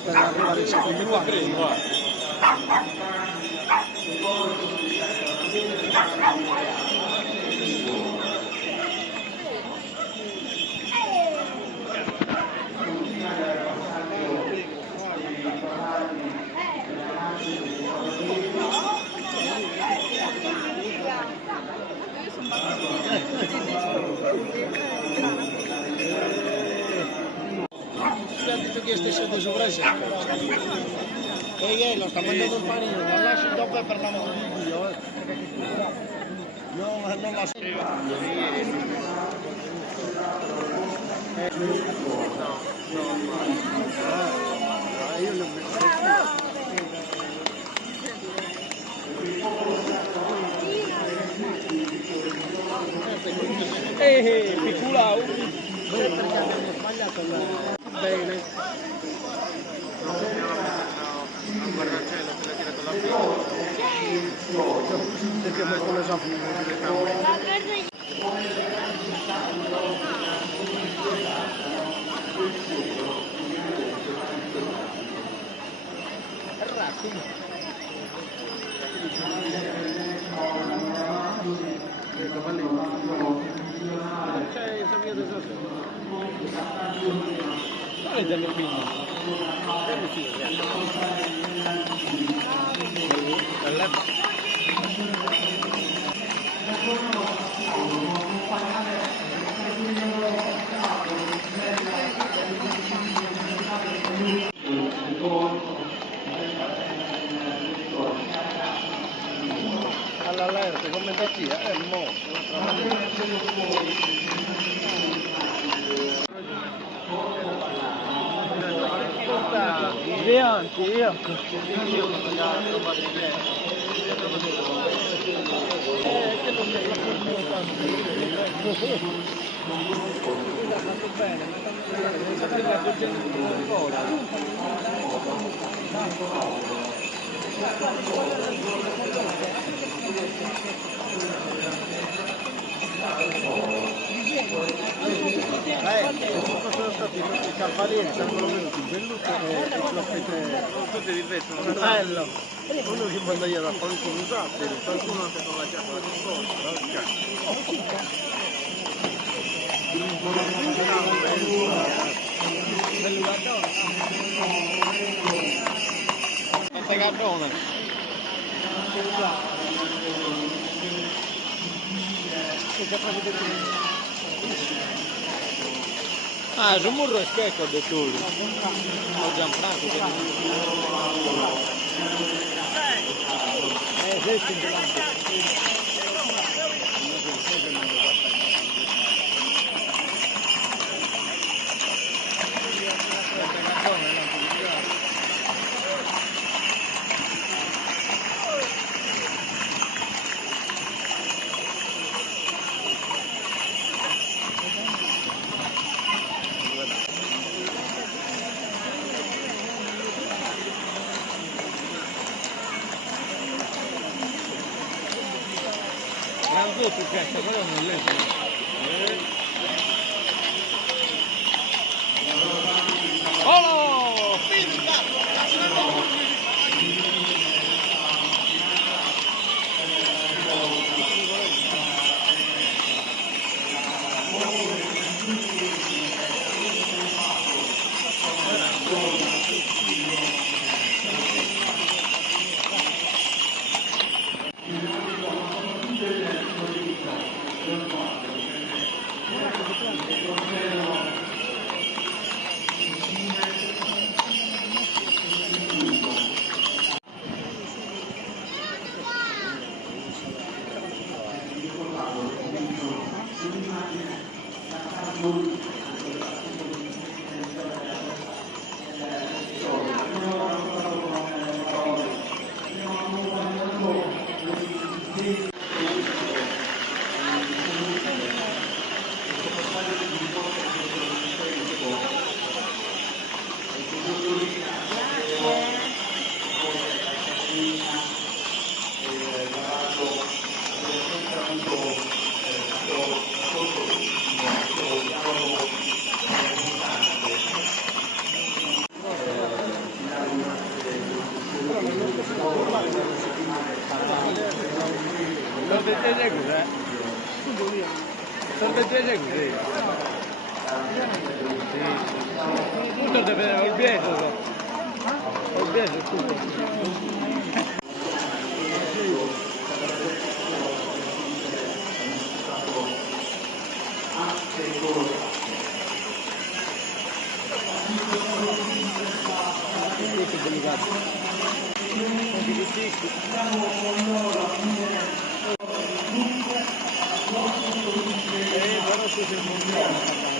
per arrivare ai secondi quadri. Ha detto che stesso di sovrassetto. E lo sta mandando il panino, non lascio dopo e parliamo di Dio. Non la so. Io l'ho messo. Piccola, perché abbiamo sbagliato bene. Perché poi come so all'allerta come da chi è morto. Anche io. Sono stati i cavalieri, sarebbero venuti velluto tutti di pezzo, bello. Uno che manda io da qualcuno usato, qualcuno anche con la giacca da discorso. Quante gattone? Ah, su murro è specchio del tutto. Ho Gianfranco che perché quello non legge. Oh! sorvegliare così. Sì. Tutto deve vedere il bietro. Il bietro è tutto. Questo è delicato. Anche di picchi. Però tu sei un po'